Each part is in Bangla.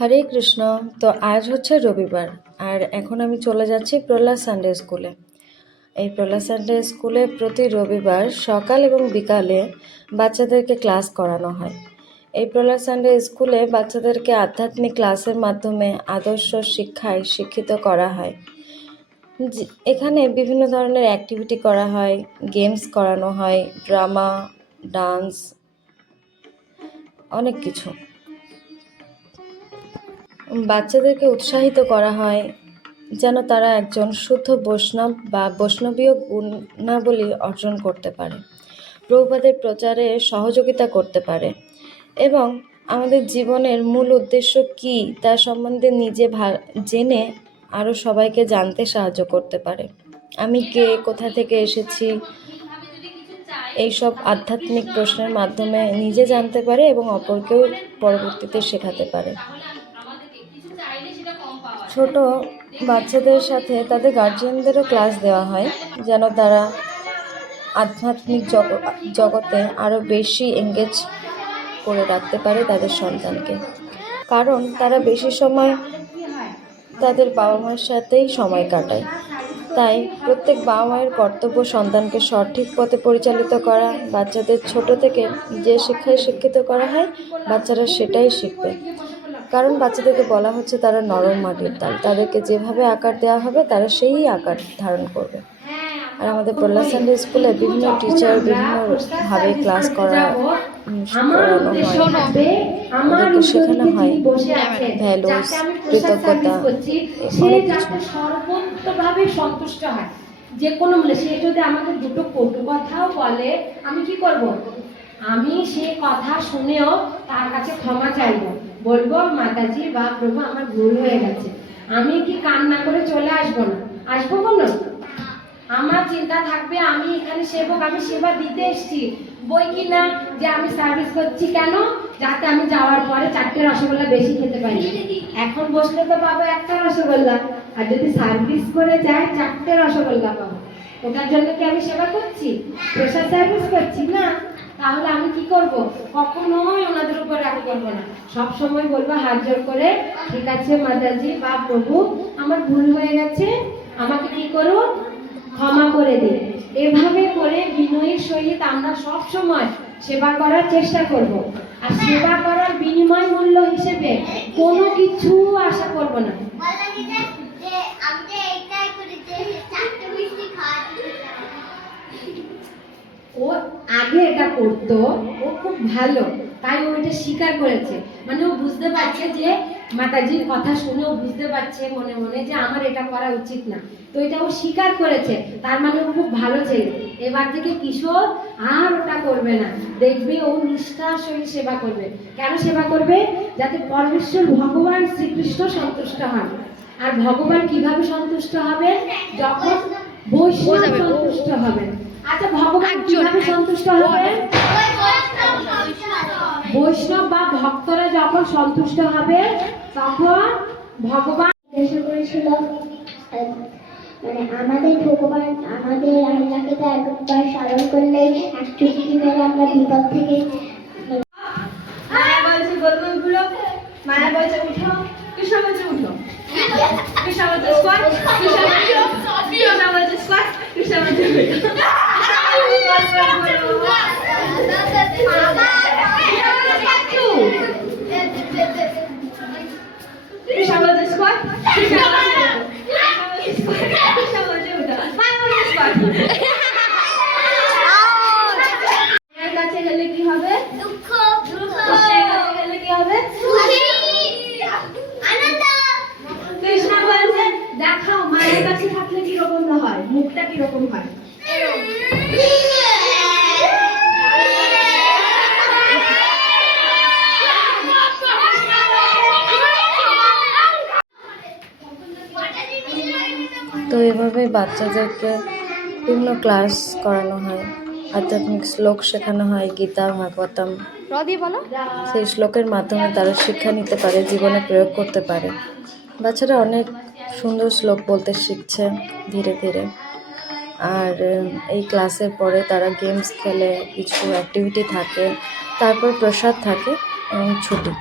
হরে কৃষ্ণ। তো আজ হচ্ছে রবিবার, আর এখন আমি চলে যাচ্ছি প্রহ্লাদ সানডে স্কুলে। এই প্রহ্লাদ সানডে স্কুলে প্রতি রবিবার সকাল এবং বিকালে বাচ্চাদেরকে ক্লাস করানো হয়। এই প্রহ্লাদ সানডে স্কুলে বাচ্চাদেরকে আধ্যাত্মিক ক্লাসের মাধ্যমে আদর্শ শিক্ষায় শিক্ষিত করা হয়। এখানে বিভিন্ন ধরনের অ্যাক্টিভিটি করা হয়, গেমস করানো হয়, ড্রামা, ডান্স, অনেক কিছু। বাচ্চাদেরকে উৎসাহিত করা হয় যেন তারা একজন শুদ্ধ বৈষ্ণব বা বৈষ্ণবীয় গুণাবলী অর্জন করতে পারে, প্রভুপাদের প্রচারে সহযোগিতা করতে পারে এবং আমাদের জীবনের মূল উদ্দেশ্য কী তা সম্বন্ধে নিজে জেনে আরও সবাইকে জানতে সাহায্য করতে পারে। আমি কে, কোথা থেকে এসেছি, এইসব আধ্যাত্মিক প্রশ্নের মাধ্যমে নিজে জানতে পারে এবং অপরকেও পরবর্তীতে শেখাতে পারে। ছোট বাচ্চাদের সাথে তাদের গার্জিয়ানদেরও ক্লাস দেওয়া হয় যেন তারা আধ্যাত্মিক জগতে আরও বেশি এঙ্গেজ করে রাখতে পারে তাদের সন্তানকে, কারণ তারা বেশি সময় তাদের বাবা মায়ের সাথেই সময় কাটায়। তাই প্রত্যেক বাবা মায়ের কর্তব্য সন্তানকে সঠিক পথে পরিচালিত করা। বাচ্চাদের ছোট থেকে যে শিক্ষায় শিক্ষিত করা হয় বাচ্চারা সেটাই শিখবে, কারণ বাচ্চাদেরকে বলা হচ্ছে তারা নরম মাটির তাল, তাদেরকে যেভাবে আকার দেওয়া হবে তারা সেই আকার ধারণ করবে। আর আমাদের প্রহ্লাদ সানডে স্কুলে বিভিন্ন টিচার বিভিন্নভাবে ক্লাস করানো হয়, ওদেরকে শেখানো হয় ভ্যালুস, কৃতজ্ঞতা, অনেক কিছু। সর্বোত্তভাবে সন্তুষ্ট হয় যে কোনো মূল্যে। সে যদি আমাকে দুটো কটু কথাও বলে, আমি কি করব? আমি সে কথা শুনেও তার কাছে ক্ষমা চাইব, বলবো মাতাজি বা প্রভু আমার ভুল হয়ে গেছে। আমি কি কান্না করে চলে আসবো না? আসবো বলো? আমার চিন্তা থাকবে আমি এখানে সেবক, আমি সেবা দিতে এসেছি, বই কিনা যে আমি সার্ভিস করছি কেন? যাতে আমি যাওয়ার পরে 4টে রসগোল্লা বেশি খেতে পারি। এখন বসলে তো পাবো একটা রসগোল্লা, আর যদি সার্ভিস করে যাই 4টে রসগোল্লা পাবো। ওটার জন্য কি আমি সেবা করছি? প্রেশার সার্ভিস করছি না। তাহলে আমি কি করব? কখনোই ওনাদের উপর রাগ করবো না, সব সময় বলবো হাত জোর করে, ঠিক আছে মাতাজি বা প্রভু আমার ভুল হয়ে গেছে, আমাকে কি করুন, ক্ষমা করে দিন। এভাবে করে বিনয়ের সহিত আমরা সব সময় সেবা করার চেষ্টা করব। আর সেবা করার বিনিময় মূল্য হিসেবে কোনো কিছু আশা করব না। ও আগে এটা করতো, ও খুব ভালো, তাই ও এটা স্বীকার করেছে। মানে ও বুঝতে পারছে যে মাতাজির কথা শুনে ও বুঝতে পারছে মনে মনে যে আমার এটা করা উচিত না, তো এটা ও স্বীকার করেছে। তার মানে ও খুব ভালো ছেলে। এবার থেকে কিশোর আর ওটা করবে না, দেখবে ও নিষ্ঠার সহিত সেবা করবে। কেন সেবা করবে? যাতে পরমেশ্বর ভগবান শ্রীকৃষ্ণ সন্তুষ্ট হন। আর ভগবান কিভাবে সন্তুষ্ট হবে? যখন বৈষ্ণব সন্তুষ্ট হবে। আচ্ছা, ভগবান কিভাবে সন্তুষ্ট হবে? বৈষ্ণব বা ভক্তরা যখন সন্তুষ্ট হবে তখন ভগবান জিজ্ঞাসা করেছিল, মানে আমাদের ভগবান, আমাদের আল্লাহকে তো একবার স্মরণ করলে একটু কিভাবে আমরা বিপদ থেকে। মায়া বলছে গোলগোল ঘুরো, মায়া বলছে উঠো, কৃষ্ণ বলছে উঠো, কৃষ্ণ বলছে স্কোয়াট, কৃষ্ণ বলছে স্কোয়াট, কৃষ্ণ বলছে কাছে গেলে কি হবে? দুঃখ। গেলে কি হবে? কৃষ্ণ বলছে দেখাও মায়ের কাছে থাকলে কিরকম হয়, মুখটা কিরকম হয়। তো এভাবে বাচ্চাদেরকে বিভিন্ন ক্লাস করানো হয়, আধ্যাত্মিক শ্লোক শেখানো হয়, গীতা, ভাগবতম। সেই শ্লোকের মাধ্যমে তারা শিক্ষা নিতে পারে, জীবনে প্রয়োগ করতে পারে। বাচ্চারা অনেক সুন্দর শ্লোক বলতে শিখছে ধীরে ধীরে। আর এই ক্লাসের পরে তারা গেমস খেলে, কিছু অ্যাক্টিভিটি থাকে, তারপর প্রসাদ থাকে এবং ছুটি।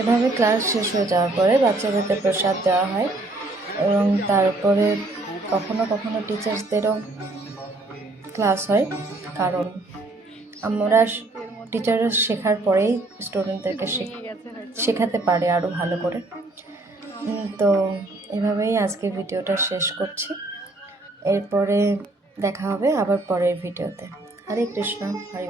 এভাবে ক্লাস শেষ হয়ে যাওয়ার পরে বাচ্চাদেরকে প্রসাদ দেওয়া হয় এবং তারপরে কখনো কখনো টিচার্সদেরও ক্লাস হয়, কারণ আমরা টিচাররা শেখার পরেই স্টুডেন্টদেরকে শেখাতে পারে আরও ভালো করে। তো এভাবেই আজকে ভিডিওটা শেষ করছি। এরপরে দেখা হবে আবার পরের ভিডিওতে। হরে কৃষ্ণ, হরে